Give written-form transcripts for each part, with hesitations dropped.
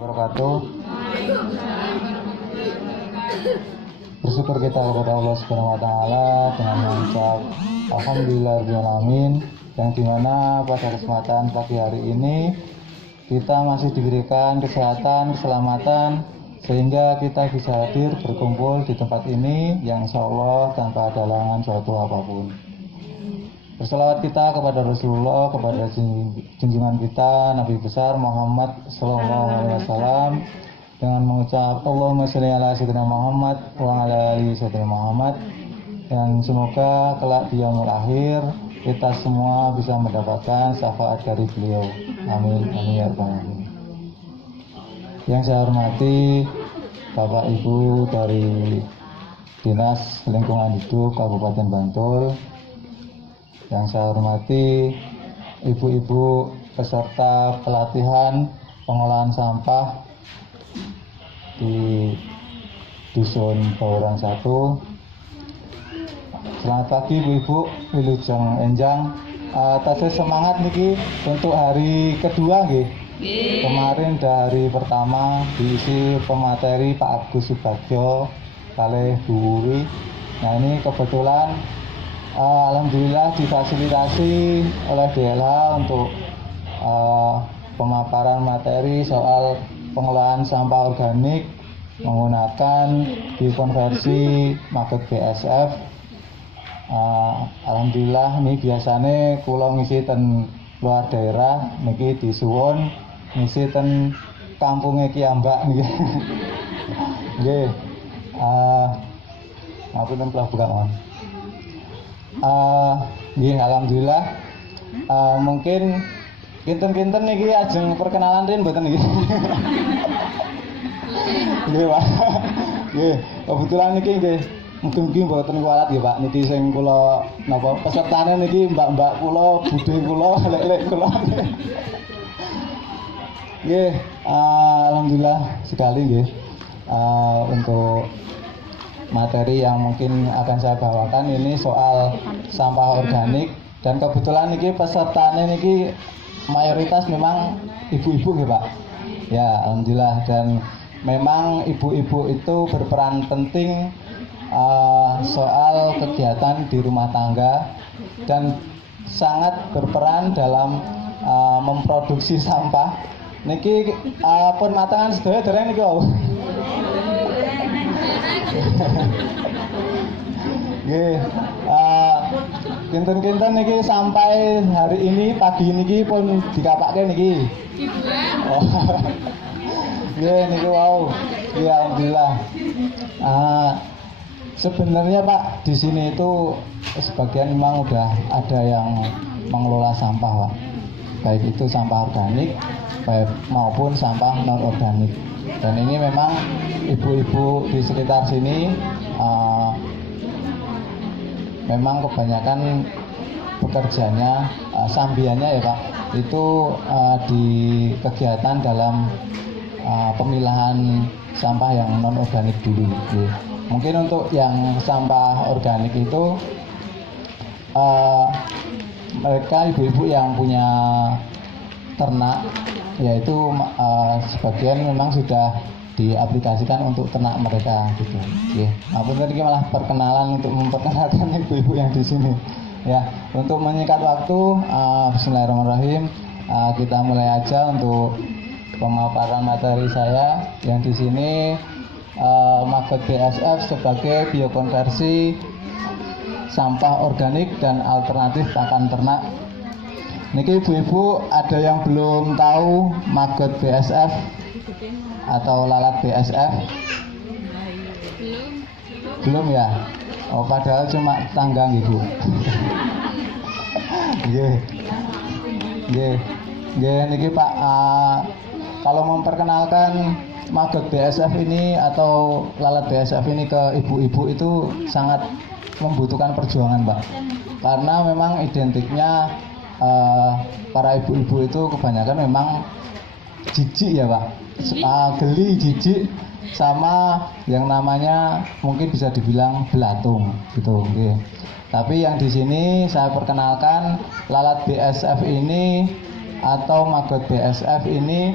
wabarakatuh. Bersyukur kita kepada Allah Subhanahu wa taala dengan mengucap alhamdulillahirabbil yang dimana pada kesempatan pagi hari ini kita masih diberikan kesehatan, keselamatan sehingga kita bisa hadir berkumpul di tempat ini yang insyaallah tanpa ada halangan suatu apapun. Berselawat kita kepada Rasulullah, kepada junjungan kita Nabi besar Muhammad sallallahu alaihi wasallam dengan mengucap Allahumma shalli ala sayyidina Muhammad wa ala ali sayyidina Muhammad, yang semoga kelak di yaumul akhir kita semua bisa mendapatkan syafaat dari beliau. Amin amin ya rabbal alamin. Yang saya hormati Bapak Ibu dari Dinas Lingkungan Hidup Kabupaten Bantul, yang saya hormati ibu-ibu peserta pelatihan pengolahan sampah di Dusun Bauran 1. Selamat pagi ibu-ibu, wilujeng enjang. Tasih semangat niki untuk hari kedua nggih. Kemarin dari pertama diisi pemateri Pak Agus Subagyo kalih Bu Wuri. Nah ini kebetulan alhamdulillah difasilitasi oleh DLH untuk pemaparan materi soal pengolahan sampah organik menggunakan biokonversi maggot BASF. Alhamdulillah ini biasanya kula ngisi ten luar daerah niki disuwun ngisi ten kampungnya Kiambak niki. Nggih. Ngapunten kula buka mon. Alhamdulillah. Mungkin kinten-kinten niki ajeng perkenalan rin mboten niki. Nggih, Pak. Nggih, kebetulan niki nggih mungkin mboten kualat nggih, Pak. Niki sing kula napa pesertane niki mbak-mbak kula, budhe kula, lek-lek kula. Nggih, alhamdulillah sekali nggih. Untuk materi yang mungkin akan saya bawakan ini soal sampah organik, dan kebetulan niki pesertane niki mayoritas memang ibu-ibu nggih, Pak. Ya, alhamdulillah, dan memang ibu-ibu itu berperan penting soal kegiatan di rumah tangga dan sangat berperan dalam memproduksi sampah. Niki pun matangan sedaya dereng niki. Nggih, kinten-kinten niki sampai hari ini pagi niki pun dikapake niki. Oh. Nggih niki wow. Ya alhamdulillah. Sebenarnya Pak di sini itu sebagian memang udah ada yang mengelola sampah, Pak. Baik itu sampah organik maupun sampah non organik. Dan ini memang ibu-ibu di sekitar sini memang kebanyakan pekerjanya sambiannya ya Pak itu di kegiatan dalam pemilahan sampah yang non organik dulu. Mungkin untuk yang sampah organik itu mereka ibu-ibu yang punya ternak, yaitu sebagian memang sudah diaplikasikan untuk ternak mereka gitu. Maupun tadi malah perkenalan untuk memperkenalkan ibu-ibu yang di sini. Ya, untuk menyingkat waktu, bismillahirrahmanirrahim, kita mulai aja untuk pemaparan materi saya yang di sini. Maggot BASF sebagai biokonversi sampah organik dan alternatif pakan ternak. Niki ibu-ibu ada yang belum tahu maggot BASF atau lalat BASF? Belum ya? Oh, padahal cuma tanggang ibu. Nggih. Nggih. Nggih niki Pak, kalau memperkenalkan maggot BASF ini atau lalat BASF ini ke ibu-ibu itu sangat membutuhkan perjuangan, Pak. Karena memang identiknya para ibu-ibu itu kebanyakan memang jijik ya, Pak. Geli, jijik sama yang namanya mungkin bisa dibilang belatung gitu, okay. Tapi yang di sini saya perkenalkan lalat BASF ini atau maggot BASF ini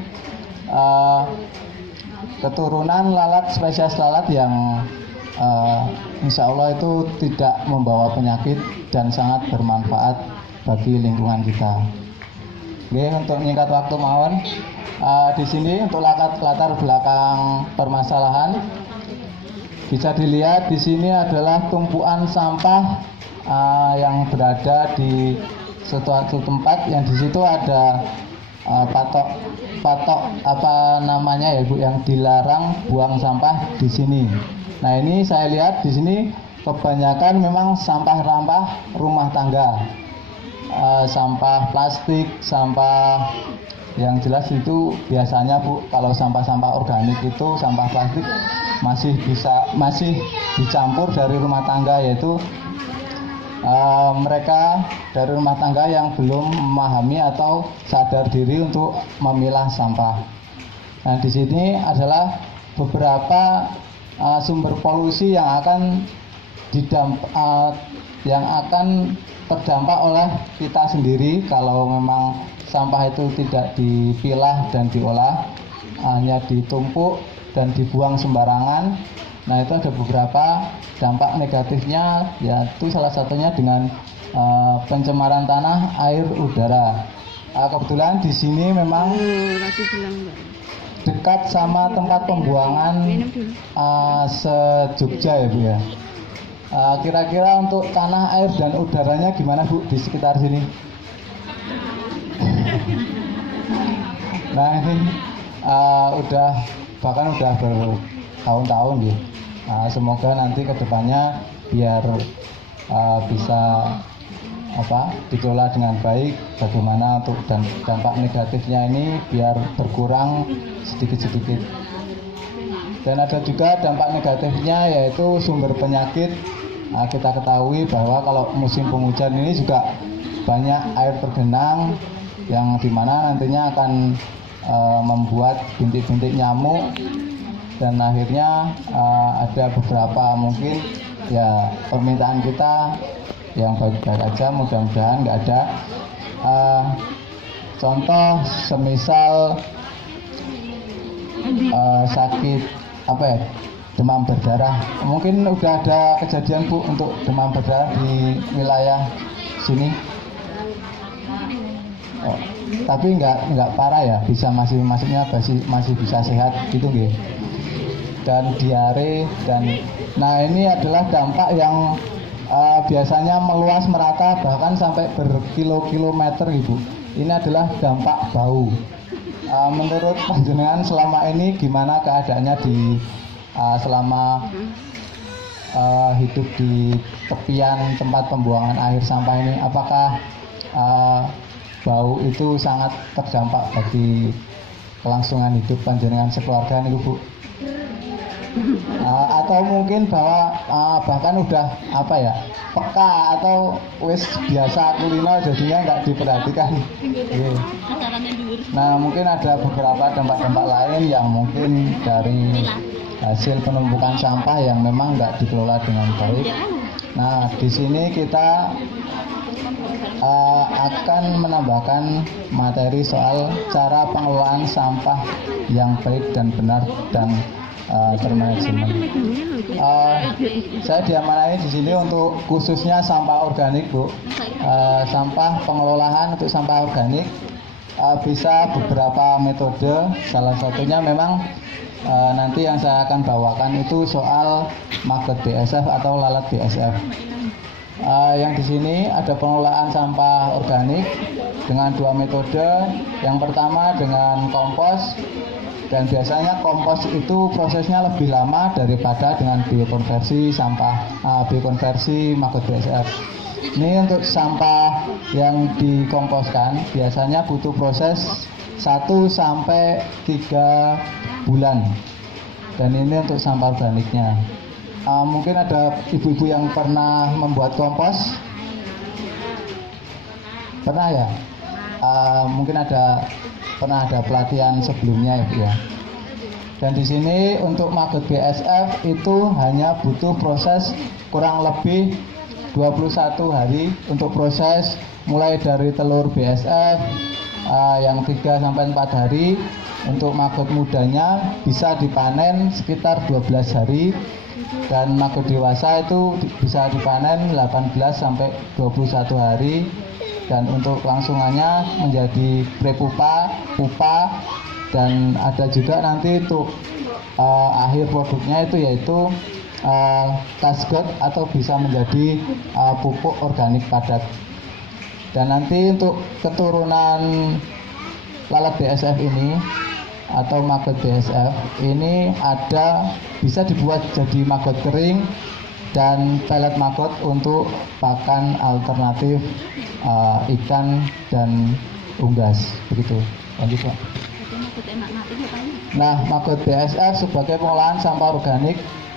keturunan lalat, spesies lalat yang insya Allah itu tidak membawa penyakit dan sangat bermanfaat bagi lingkungan kita. Oke, untuk menyingkat waktu mawon, di sini untuk latar belakang permasalahan bisa dilihat di sini adalah tumpuan sampah yang berada di suatu tempat yang di situ ada patok apa namanya ya Bu, yang dilarang buang sampah di sini. Nah, ini saya lihat di sini kebanyakan memang sampah-sampah rumah tangga, sampah plastik, sampah yang jelas itu biasanya Bu, kalau sampah-sampah organik itu sampah plastik masih dicampur dari rumah tangga, yaitu mereka dari rumah tangga yang belum memahami atau sadar diri untuk memilah sampah. Nah, di sini adalah beberapa sumber polusi yang akan terdampak oleh kita sendiri kalau memang sampah itu tidak dipilah dan diolah, hanya ditumpuk dan dibuang sembarangan. Nah, itu ada beberapa dampak negatifnya, yaitu salah satunya dengan pencemaran tanah, air, udara. Kebetulan di sini memang dekat sama tempat pembuangan se-Jogja ya Bu ya. Kira-kira untuk tanah, air, dan udaranya gimana Bu di sekitar sini? Nah, ini bahkan udah bertahun-tahun ya. Semoga nanti kedepannya biar bisa dikelola dengan baik, bagaimana untuk dampak negatifnya ini biar berkurang sedikit-sedikit. Dan ada juga dampak negatifnya yaitu sumber penyakit. Kita ketahui bahwa kalau musim penghujan ini juga banyak air tergenang yang dimana nantinya akan membuat bintik-bintik nyamuk, dan akhirnya ada beberapa mungkin ya permintaan kita yang baik-baik aja, mudah-mudahan nggak ada. Contoh semisal sakit demam berdarah, mungkin udah ada kejadian Bu untuk demam berdarah di wilayah sini. Tapi nggak parah ya, masih bisa sehat gitu nggih. Dan diare nah ini adalah dampak yang biasanya meluas merata bahkan sampai berkilo-kilometer Ibu. Ini adalah dampak bau. Menurut panjenengan selama ini gimana keadaannya selama hidup di tepian tempat pembuangan akhir sampah ini? Apakah bau itu sangat terdampak bagi kelangsungan hidup panjenengan sekeluarga nih Bu? Atau mungkin bahkan udah peka atau wis biasa kulino jadinya nggak diperhatikan. Nah, mungkin ada beberapa dampak-dampak lain yang mungkin dari hasil penumpukan sampah yang memang nggak dikelola dengan baik. Nah, di sini kita akan menambahkan materi soal cara pengelolaan sampah yang baik dan benar dan termanajemen. Saya diamanai di sini untuk khususnya sampah organik Bu. Pengelolaan untuk sampah organik bisa beberapa metode. Salah satunya memang nanti yang saya akan bawakan itu soal maggot BSF atau lalat BSF. Yang di sini ada pengelolaan sampah organik dengan dua metode. Yang pertama dengan kompos, dan biasanya kompos itu prosesnya lebih lama daripada dengan biokonversi biokonversi maggot BSF. Ini untuk sampah yang dikomposkan biasanya butuh proses 1 sampai 3 bulan. Dan ini untuk sampah organiknya. Mungkin ada ibu-ibu yang pernah membuat kompos? Pernah ya? Mungkin pernah ada pelatihan sebelumnya ya Bu ya. Dan di sini untuk maggot BSF itu hanya butuh proses kurang lebih 21 hari untuk proses mulai dari telur BSF, yang 3 sampai 4 hari. Untuk maggot mudanya bisa dipanen sekitar 12 hari, dan maggot dewasa itu bisa dipanen 18 sampai 21 hari. Dan untuk langsungannya menjadi prepupa, pupa, dan ada juga nanti untuk akhir produknya itu yaitu tasgot atau bisa menjadi pupuk organik padat. Dan nanti untuk keturunan lalat BSF ini atau maggot BSF ini bisa dibuat jadi maggot kering dan pelet maggot untuk pakan alternatif ikan dan unggas, begitu. Lanjut, Pak. Nah, maggot BSF sebagai pengolahan sampah organik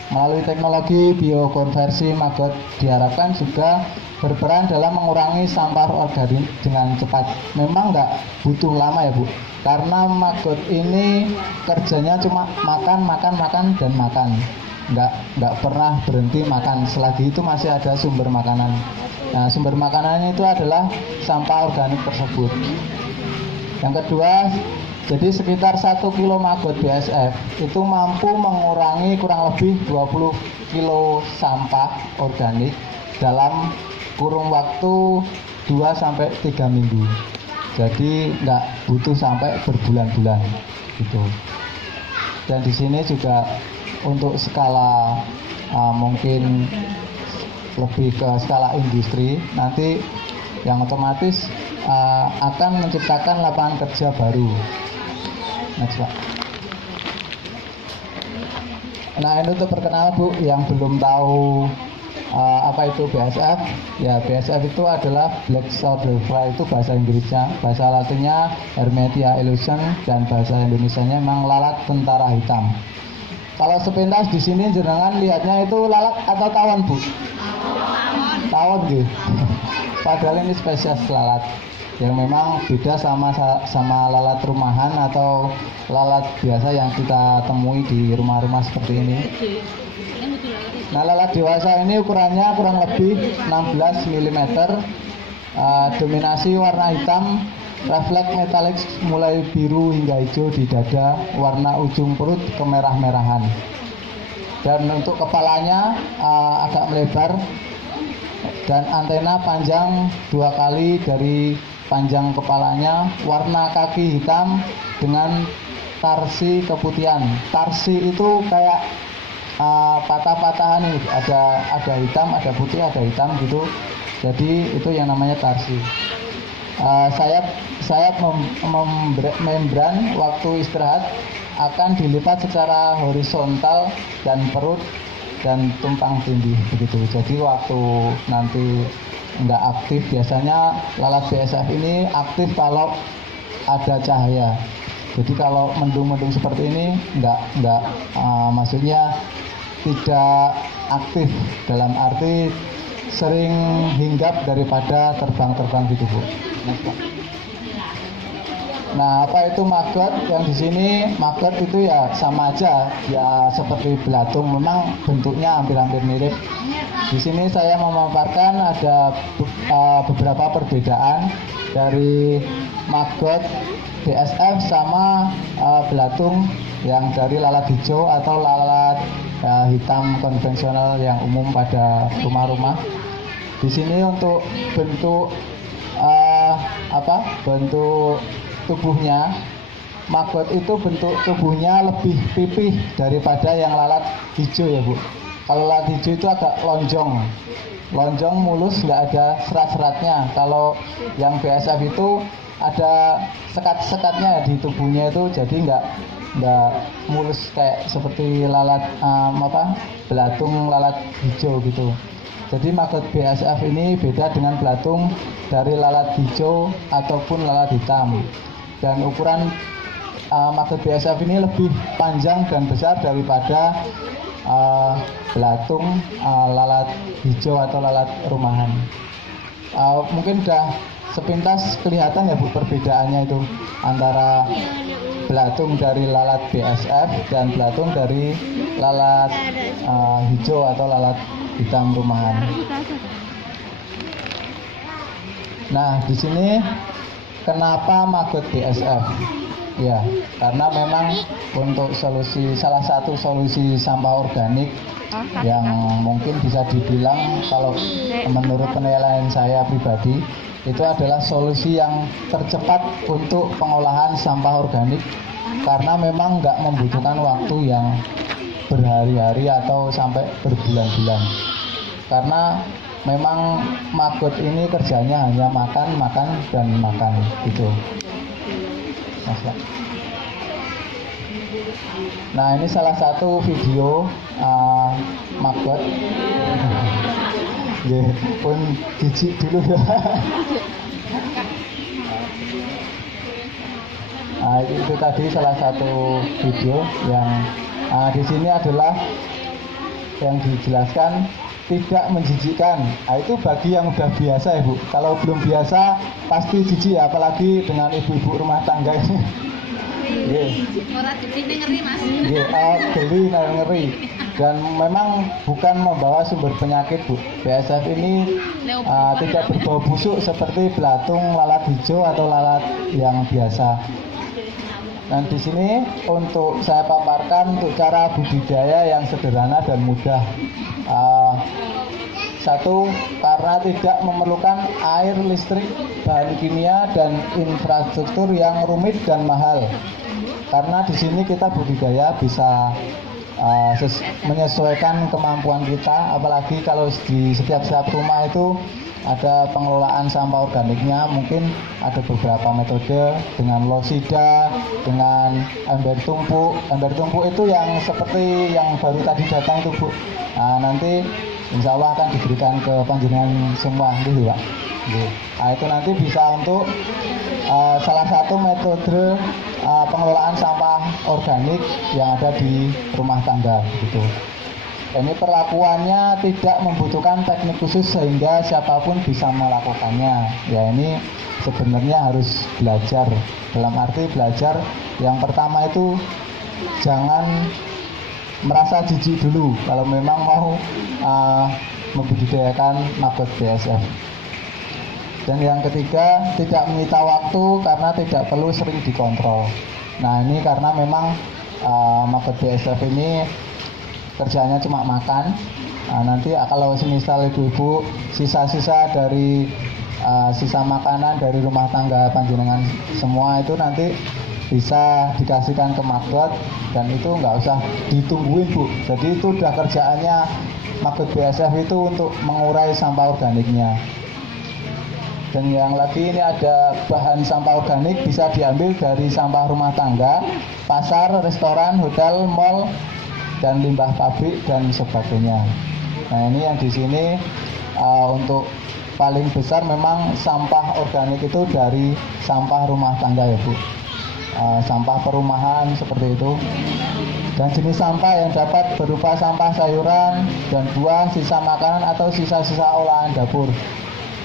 melalui teknologi biokonversi maggot diharapkan juga berperan dalam mengurangi sampah organik dengan cepat. Memang nggak butuh lama ya Bu, karena maggot ini kerjanya cuma makan dan makan, nggak pernah berhenti makan. Selagi itu masih ada sumber makanan. Nah, sumber makanannya itu adalah sampah organik tersebut. Yang kedua, jadi sekitar 1 kilo maggot BSF itu mampu mengurangi kurang lebih 20 kilo sampah organik dalam kurun waktu 2-3 minggu. Jadi nggak butuh sampai berbulan-bulan gitu. Dan di sini juga untuk skala mungkin lebih ke skala industri, nanti yang otomatis akan menciptakan lapangan kerja baru. Next, Pak. Nah, ini untuk perkenalan Bu yang belum tahu apa itu BSF. Ya, BSF itu adalah Black Soldier Fly, itu bahasa Inggrisnya. Bahasa Latinnya Hermetia illusion, dan bahasa Indonesianya memang lalat tentara hitam. Kalau sepintas di sini jenengan lihatnya itu lalat atau tawon Bu? Tawon gitu. Padahal ini spesies lalat yang memang beda sama lalat rumahan atau lalat biasa yang kita temui di rumah-rumah seperti ini. Nah, lalat dewasa ini ukurannya kurang lebih 16 mm, dominasi warna hitam, refleks metalik mulai biru hingga hijau di dada, warna ujung perut kemerah-merahan. Dan untuk kepalanya agak melebar dan antena panjang 2 kali dari panjang kepalanya, warna kaki hitam dengan tarsi keputihan. Tarsi itu kayak patah-patahan ini, ada hitam, ada putih, ada hitam gitu. Jadi itu yang namanya tarsi. Sayap membran waktu istirahat akan dilipat secara horizontal, dan perut dan tumpang tindih begitu. Jadi waktu nanti nggak aktif, biasanya lalat BSF ini aktif kalau ada cahaya. Jadi kalau mendung-mendung seperti ini nggak maksudnya tidak aktif, dalam arti sering hinggap daripada terbang-terbang gitu Bu. Nah, apa itu maggot? Yang di sini maggot itu ya sama aja, ya seperti belatung, memang bentuknya hampir-hampir mirip. Di sini saya memaparkan ada beberapa perbedaan dari maggot BSF sama belatung yang dari lalat hijau atau lalat hitam konvensional yang umum pada rumah-rumah. Di sini untuk bentuk bentuk tubuhnya, maggot itu bentuk tubuhnya lebih pipih daripada yang lalat hijau ya Bu. Kalau lalat hijau itu agak lonjong mulus, nggak ada serat-seratnya. Kalau yang BSF itu ada sekat-sekatnya di tubuhnya itu, jadi nggak mulus kayak seperti lalat belatung lalat hijau gitu. Jadi maggot BSF ini beda dengan belatung dari lalat hijau ataupun lalat hitam. Dan ukuran maggot BSF ini lebih panjang dan besar daripada belatung lalat hijau atau lalat rumahan. Mungkin udah sepintas kelihatan ya Bu perbedaannya itu antara belatung dari lalat BSF dan belatung dari lalat hijau atau lalat hitam rumahan. Nah, di sini kenapa maggot BSF? Ya, karena memang untuk salah satu solusi sampah organik yang mungkin bisa dibilang kalau menurut penilaian saya pribadi itu adalah solusi yang tercepat untuk pengolahan sampah organik, karena memang nggak membutuhkan waktu yang berhari-hari atau sampai berbulan-bulan, karena memang maggot ini kerjanya hanya makan dan makan gitu. Nah, ini salah satu video maggot. Ya, pun jijik dulu ya. Nah, itu tadi salah satu video yang di sini adalah yang dijelaskan tidak menjijikkan. Nah, itu bagi yang udah biasa ya Bu. Kalau belum biasa pasti jijik ya, apalagi dengan ibu-ibu rumah tangga ini. Ngeri Mas. Geli ngeri. Dan memang bukan membawa sumber penyakit Bu. BSF ini tidak berbau busuk seperti belatung, lalat hijau atau lalat yang biasa. Dan di sini untuk saya paparkan untuk cara budidaya yang sederhana dan mudah. Satu, karena tidak memerlukan air, listrik, bahan kimia dan infrastruktur yang rumit dan mahal. Karena di sini kita budidaya bisa menyesuaikan kemampuan kita, apalagi kalau di setiap rumah itu ada pengelolaan sampah organiknya. Mungkin ada beberapa metode dengan losida, dengan ember tumpuk. Ember tumpuk itu yang seperti yang baru tadi datang itu Bu. Nah, nanti insya Allah akan diberikan ke panjenengan semua gitu Pak. Nah, itu nanti bisa untuk salah satu metode pengelolaan sampah organik yang ada di rumah tangga gitu. Ini perlakuannya tidak membutuhkan teknik khusus sehingga siapapun bisa melakukannya. Ya, ini sebenarnya harus belajar. Dalam arti belajar yang pertama itu jangan merasa jijik dulu kalau memang mau membudidayakan maggot BSF. Dan yang ketiga, tidak menyita waktu karena tidak perlu sering dikontrol. Nah, ini karena memang maggot BSF ini kerjanya cuma makan. Nah, nanti kalau semisal ibu-ibu sisa-sisa dari sisa makanan dari rumah tangga panjenengan semua itu nanti bisa dikasihkan ke maggot, dan itu nggak usah ditungguin Bu. Jadi itu udah kerjaannya maggot BSF itu untuk mengurai sampah organiknya. Dan yang lagi ini ada bahan sampah organik bisa diambil dari sampah rumah tangga, pasar, restoran, hotel, mall, dan limbah pabrik dan sebagainya. Nah, ini yang di sini untuk paling besar memang sampah organik itu dari sampah rumah tangga ya Bu. Sampah perumahan seperti itu. Dan jenis sampah yang dapat berupa sampah sayuran dan buah, sisa makanan atau sisa-sisa olahan dapur.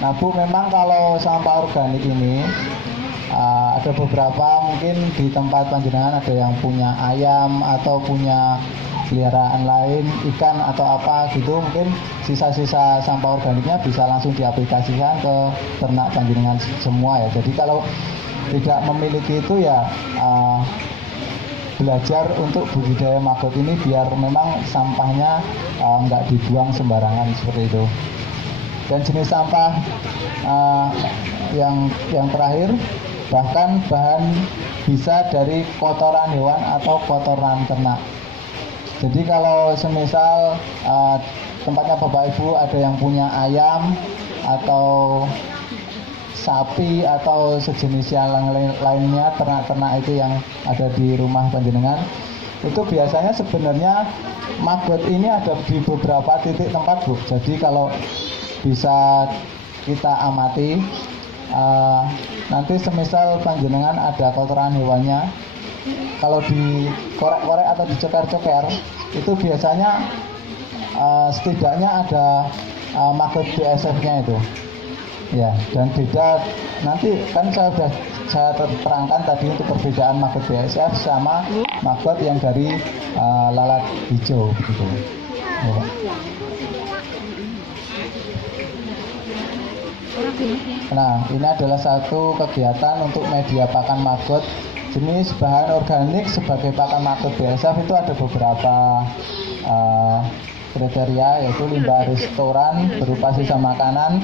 Nah Bu, memang kalau sampah organik ini ada beberapa, mungkin di tempat panjenengan ada yang punya ayam atau punya peliharaan lain, ikan atau apa gitu, mungkin sisa-sisa sampah organiknya bisa langsung diaplikasikan ke ternak panjenengan semua ya. Jadi kalau tidak memiliki itu ya belajar untuk budidaya maggot ini biar memang sampahnya nggak dibuang sembarangan seperti itu. Dan jenis sampah yang terakhir, bahkan bahan bisa dari kotoran hewan atau kotoran ternak. Jadi kalau semisal tempatnya Bapak Ibu ada yang punya ayam atau sapi atau sejenis yang lainnya, ternak-ternak itu yang ada di rumah panjenengan, itu biasanya sebenarnya maggot ini ada di beberapa titik tempat Bu. Jadi kalau bisa kita amati, nanti semisal panjenengan ada kotoran hewannya, kalau dikorek-korek atau diceker-ceker itu biasanya setidaknya ada maggot BSF-nya itu ya. Dan beda, nanti kan saya terangkan tadi untuk perbedaan maggot BSF sama maggot yang dari lalat hijau begitu ya. Nah, ini adalah satu kegiatan untuk media pakan maggot. Jenis bahan organik sebagai pakan maggot BASF itu ada beberapa kriteria, yaitu limbah restoran berupa sisa makanan,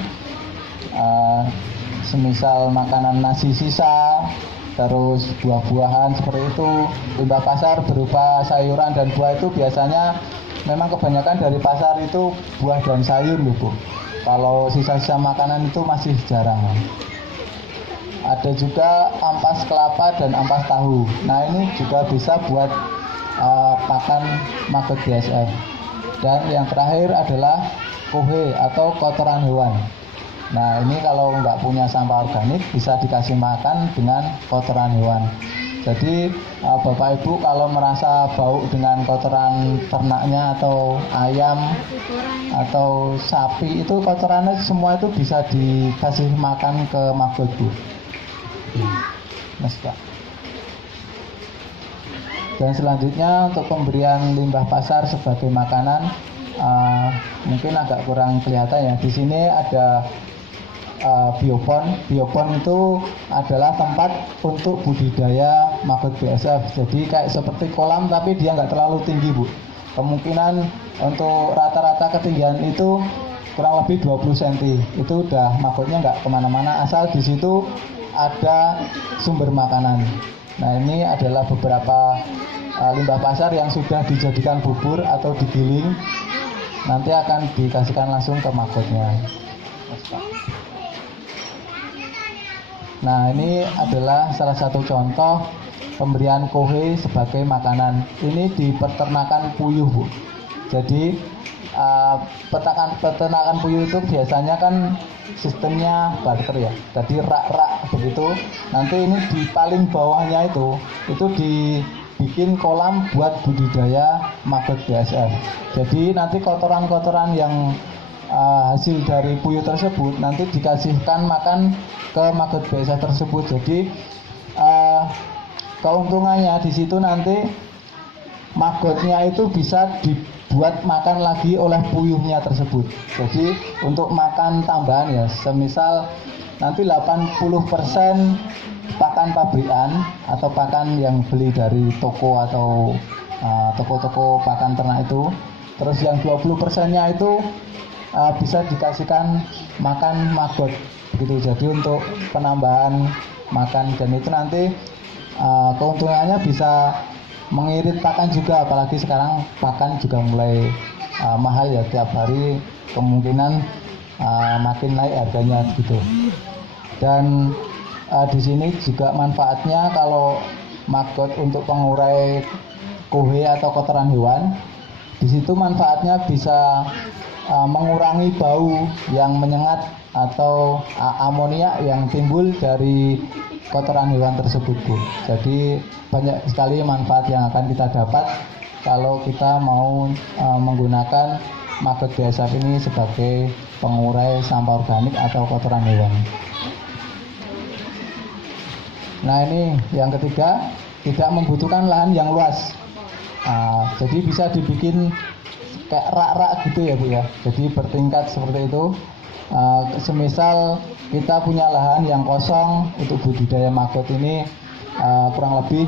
semisal makanan nasi sisa, terus buah-buahan seperti itu. Limbah pasar berupa sayuran dan buah itu biasanya memang kebanyakan dari pasar itu buah dan sayur loh Bu. Kalau sisa-sisa makanan itu masih jarang. Ada juga ampas kelapa dan ampas tahu. Nah, ini juga bisa buat pakan maggot BASF. Dan yang terakhir adalah kohe atau kotoran hewan. Nah, ini kalau nggak punya sampah organik bisa dikasih makan dengan kotoran hewan. Jadi Bapak Ibu kalau merasa bau dengan kotoran ternaknya atau ayam atau sapi, itu kotorannya semua itu bisa dikasih makan ke maggot Bu. Mas Pak. Dan selanjutnya untuk pemberian limbah pasar sebagai makanan, mungkin agak kurang kelihatan ya. Di sini ada biopon. Biopon itu adalah tempat untuk budidaya maggot BASF. Jadi kayak seperti kolam tapi dia nggak terlalu tinggi Bu. Kemungkinan untuk rata-rata ketinggian itu kurang lebih 20 cm. Itu udah maggotnya nggak kemana-mana, asal di situ ada sumber makanan. Nah, ini adalah beberapa limbah pasar yang sudah dijadikan bubur atau digiling. Nanti akan dikasihkan langsung ke maggotnya. Nah, ini adalah salah satu contoh pemberian kohe sebagai makanan. Ini di peternakan puyuh Bu. Jadi peternakan puyuh itu biasanya kan sistemnya barter ya. Jadi rak-rak begitu. Nanti ini di paling bawahnya itu dibikin kolam buat budidaya maggot BASF. Jadi nanti kotoran-kotoran yang hasil dari puyuh tersebut nanti dikasihkan makan ke maggot BASF tersebut. Jadi keuntungannya di situ nanti maggotnya itu bisa dibuat makan lagi oleh puyuhnya tersebut. Jadi untuk makan tambahan ya, semisal nanti 80% pakan pabrikan atau pakan yang beli dari toko atau toko-toko pakan ternak itu, terus yang 20%-nya itu bisa dikasihkan makan maggot gitu. Jadi untuk penambahan makan, dan itu nanti keuntungannya bisa mengirit pakan juga, apalagi sekarang pakan juga mulai mahal ya, tiap hari kemungkinan makin naik harganya gitu. Dan di sini juga manfaatnya kalau maggot untuk pengurai kohe atau kotoran hewan, di situ manfaatnya bisa mengurangi bau yang menyengat atau amonia yang timbul dari kotoran hewan tersebut Bu. Jadi banyak sekali manfaat yang akan kita dapat kalau kita mau menggunakan maggot BASF ini sebagai pengurai sampah organik atau kotoran hewan. Nah, ini yang ketiga, tidak membutuhkan lahan yang luas. Jadi bisa dibikin kayak rak-rak gitu ya Bu ya. Jadi bertingkat seperti itu. Semisal kita punya lahan yang kosong untuk budidaya maggot ini kurang lebih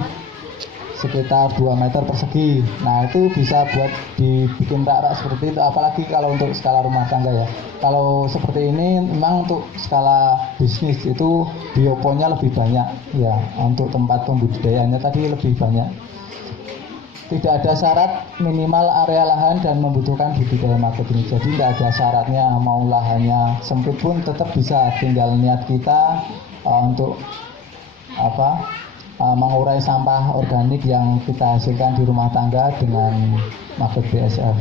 sekitar 2 meter persegi. Nah, itu bisa buat dibikin rak-rak seperti itu, apalagi kalau untuk skala rumah tangga ya. Kalau seperti ini memang untuk skala bisnis itu bioponnya lebih banyak ya, untuk tempat pembudidayaannya tadi lebih banyak. Tidak ada syarat minimal area lahan dan membutuhkan budidaya maggot ini. Jadi tidak ada syaratnya, mau lahannya sempit pun tetap bisa, tinggal niat kita untuk mengurai sampah organik yang kita hasilkan di rumah tangga dengan maggot BASF.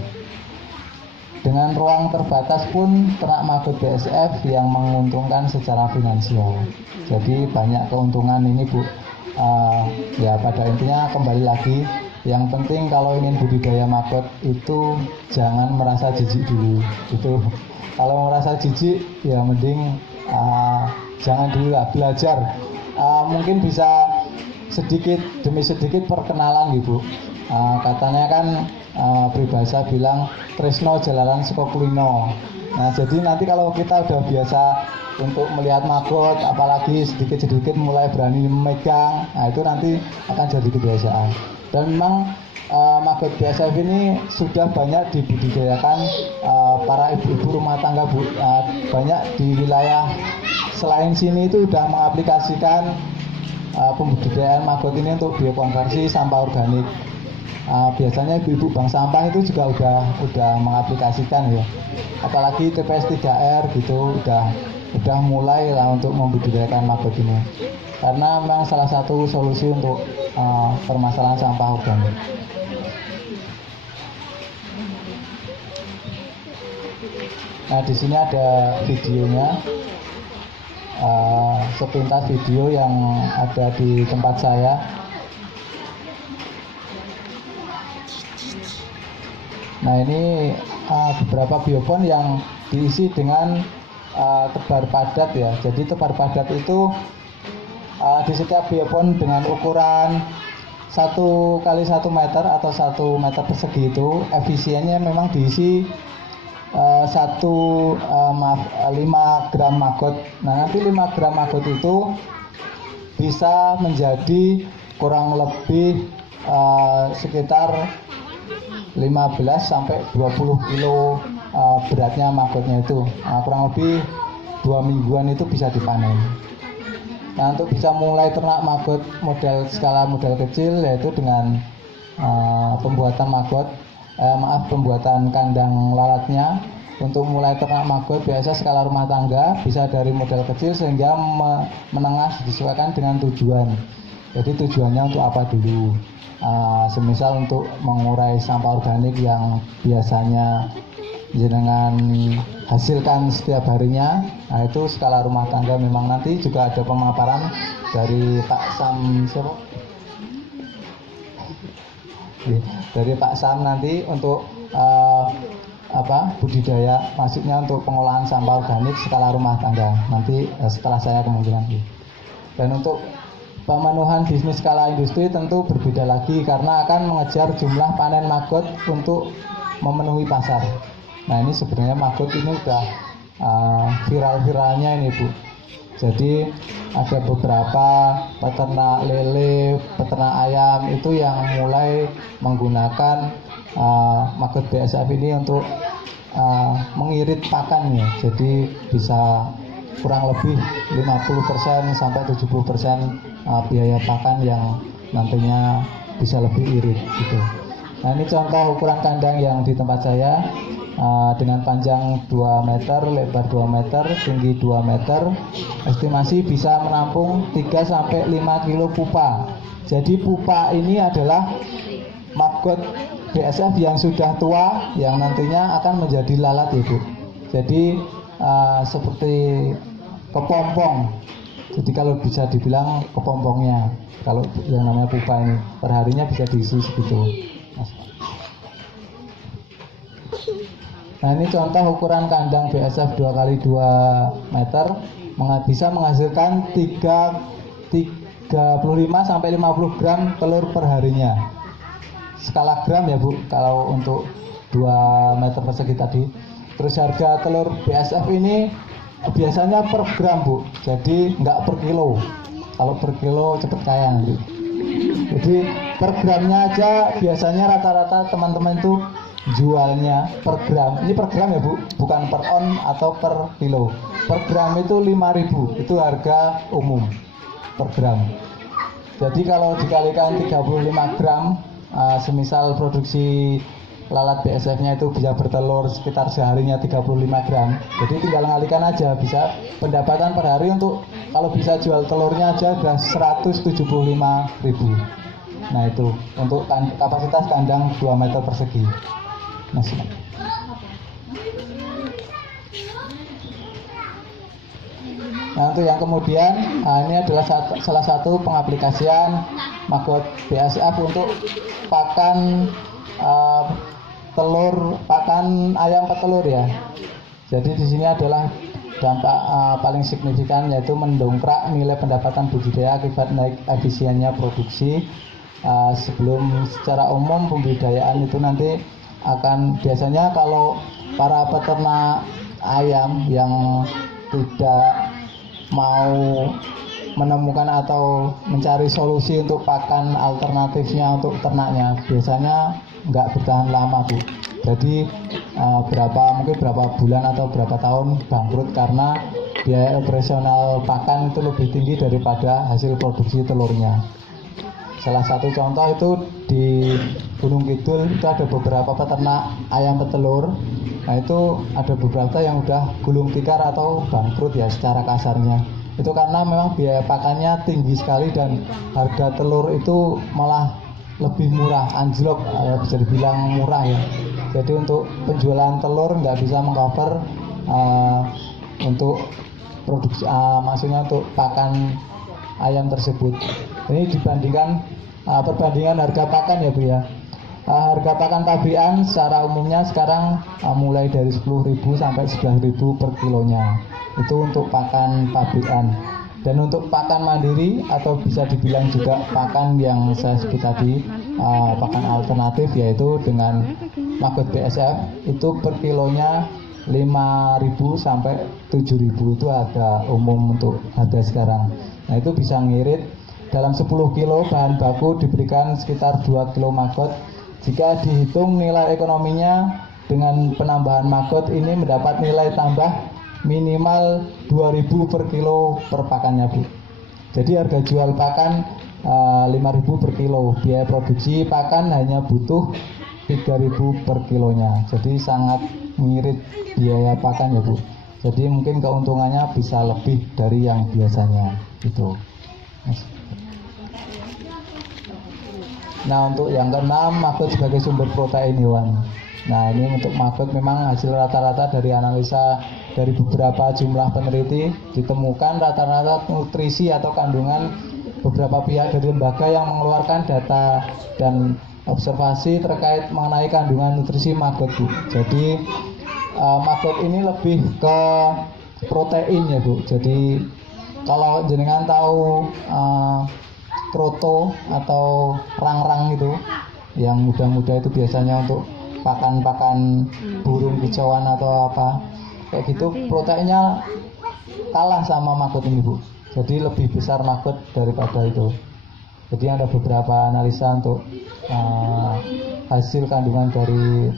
Dengan ruang terbatas pun ternak maggot BASF yang menguntungkan secara finansial. Jadi banyak keuntungan ini Bu. Ya pada intinya kembali lagi, yang penting kalau ingin budidaya maggot itu jangan merasa jijik dulu. Itu kalau merasa jijik ya mending jangan dulu lah, belajar. Mungkin bisa sedikit demi sedikit perkenalan gitu. Katanya kan peribahasa bilang tresno jalanan saka kulino. Nah, jadi nanti kalau kita udah biasa untuk melihat maggot, apalagi sedikit-sedikit mulai berani memegang, nah itu nanti akan jadi kebiasaan. Dan memang maggot BSF ini sudah banyak dibudidayakan para ibu-ibu rumah tangga, Bu. Banyak di wilayah selain sini itu sudah mengaplikasikan pembudidayaan maggot ini untuk biokonversi sampah organik. Biasanya ibu-ibu bank sampah itu juga udah mengaplikasikan ya. Apalagi TPS 3R gitu udah mulai lah untuk membudidayakan maggot ini. Karena memang salah satu solusi untuk permasalahan sampah organik. Nah, di sini ada videonya. Sepintas video yang ada di tempat saya. Nah, ini beberapa biopon yang diisi dengan tebar padat ya. Jadi tebar padat itu di setiap biopon dengan ukuran 1 kali 1 meter atau 1 meter persegi itu efisiennya memang diisi 5 gram maggot. Nah, nanti 5 gram maggot itu bisa menjadi kurang lebih sekitar 15 sampai 20 kilo beratnya maggotnya itu. Kurang lebih 2 mingguan itu bisa dipanen. Nah, untuk bisa mulai ternak maggot skala model kecil, yaitu dengan pembuatan pembuatan kandang lalatnya. Untuk mulai ternak maggot biasa skala rumah tangga bisa dari model kecil sehingga menengah disesuaikan dengan tujuan. Jadi tujuannya untuk apa dulu? Semisal untuk mengurai sampah organik yang biasanya jenengan hasilkan setiap harinya. Nah, itu skala rumah tangga. Memang nanti juga ada pemaparan dari Pak Sam dari Pak Sam nanti untuk budidaya, maksudnya untuk pengolahan sampah organik skala rumah tangga nanti setelah saya kemungkinan. Dan untuk pemenuhan bisnis skala industri tentu berbeda lagi karena akan mengejar jumlah panen maggot untuk memenuhi pasar. Nah, ini sebenarnya maggot ini udah viral-viralnya ini, Bu. Jadi ada beberapa peternak lele, peternak ayam itu yang mulai menggunakan maggot BSF ini untuk mengirit pakan ya. Jadi bisa kurang lebih 50% sampai 70% biaya pakan yang nantinya bisa lebih irit gitu. Nah, ini contoh ukuran kandang yang di tempat saya dengan panjang 2 meter, lebar 2 meter, tinggi 2 meter. Estimasi bisa menampung 3 sampai 5 kilo pupa. Jadi pupa ini adalah maggot BSF yang sudah tua yang nantinya akan menjadi lalat, Ibu. Jadi seperti kepompong. Jadi kalau bisa dibilang kepompongnya, kalau yang namanya pupa ini perharinya bisa diisi segitu. Nah, ini contoh ukuran kandang BSF 2 kali 2 meter bisa menghasilkan 35 sampai 50 gram telur perharinya. Skala gram ya, Bu, kalau untuk 2 meter persegi tadi. Terus harga telur BSF ini biasanya per gram, Bu, jadi nggak per kilo. Kalau per kilo cepet kaya nanti. Jadi per gramnya aja biasanya rata-rata teman-teman itu jualnya per gram. Ini per gram ya, Bu, bukan per on atau per kilo. Per gram itu 5.000, itu harga umum per gram. Jadi kalau dikalikan 35 gram, semisal produksi lalat BSF-nya itu bisa bertelur sekitar seharinya 35 gram. Jadi tinggal ngalikan aja, bisa pendapatan per hari untuk kalau bisa jual telurnya aja udah 175.000. Nah, itu untuk kapasitas kandang 2 meter persegi. Nah, untuk yang kemudian, ini adalah salah satu pengaplikasian maggot BSF untuk pakan telur, pakan ayam petelur ya. Jadi di sini adalah dampak paling signifikan, yaitu mendongkrak nilai pendapatan budidaya akibat naik efisiennya produksi. Sebelum secara umum pembudidayaan itu nanti akan biasanya kalau para peternak ayam yang tidak mau menemukan atau mencari solusi untuk pakan alternatifnya untuk ternaknya, biasanya nggak bertahan lama, Bu. Jadi mungkin berapa bulan atau berapa tahun bangkrut karena biaya operasional pakan itu lebih tinggi daripada hasil produksi telurnya. Salah satu contoh itu di Gunung Kidul itu ada beberapa peternak ayam petelur. Nah itu ada beberapa yang udah gulung tikar atau bangkrut ya secara kasarnya. Itu karena memang biaya pakannya tinggi sekali dan harga telur itu malah lebih murah, anjlok, bisa dibilang murah ya. Jadi untuk penjualan telur nggak bisa mengcover untuk produksi, maksudnya untuk pakan ayam tersebut. Ini dibandingkan perbandingan harga pakan ya, Bu ya. Harga pakan pabrikan secara umumnya sekarang mulai dari 10.000 sampai 11.000 per kilonya. Itu untuk pakan pabrikan. Dan untuk pakan mandiri atau bisa dibilang juga pakan yang saya sebut tadi, pakan alternatif, yaitu dengan maggot BSF, itu per kilonya 5.000 sampai 7.000 itu harga umum untuk harga sekarang. Nah itu bisa ngirit dalam 10 kilo bahan baku diberikan sekitar 2 kilo maggot. Jika dihitung nilai ekonominya dengan penambahan maggot ini mendapat nilai tambah minimal 2.000 per kilo per pakannya, Bu. Jadi harga jual pakan 5.000 per kilo, biaya produksi pakan hanya butuh 3.000 per kilonya. Jadi sangat mengirit biaya pakan ya, Bu. Jadi mungkin keuntungannya bisa lebih dari yang biasanya gitu. Nah untuk yang keenam, maggot sebagai sumber protein hewan. Nah ini untuk maggot memang hasil rata-rata dari analisa dari beberapa jumlah peneliti ditemukan rata-rata nutrisi atau kandungan beberapa pihak dari lembaga yang mengeluarkan data dan observasi terkait mengenai kandungan nutrisi maggot, Bu. Jadi maggot ini lebih ke protein ya, Bu. Jadi kalau jenengan tahu kroto atau rang-rang itu yang muda-muda itu biasanya untuk pakan-pakan burung kicauan atau apa kayak gitu, proteinnya kalah sama maggot ini, Bu. Jadi lebih besar maggot daripada itu. Jadi ada beberapa analisa untuk hasil kandungan dari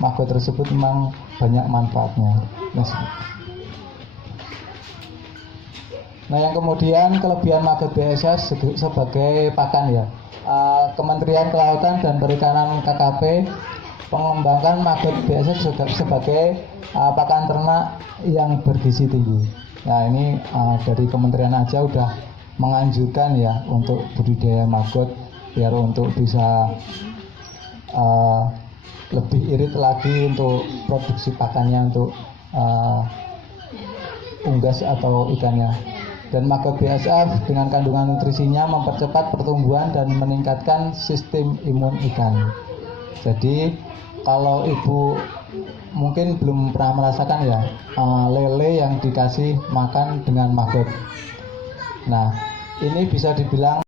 maggot tersebut memang banyak manfaatnya. Nah yang kemudian kelebihan maggot BSF sebagai pakan ya, Kementerian Kelautan dan Perikanan KKP mengembangkan maggot BSF sebagai pakan ternak yang bergizi tinggi. Nah ini dari kementerian aja udah menganjurkan ya untuk budidaya maggot biar untuk bisa lebih irit lagi untuk produksi pakannya untuk unggas atau ikannya. Dan maggot BSF dengan kandungan nutrisinya mempercepat pertumbuhan dan meningkatkan sistem imun ikan. Jadi kalau ibu mungkin belum pernah merasakan ya lele yang dikasih makan dengan maggot. Nah ini bisa dibilang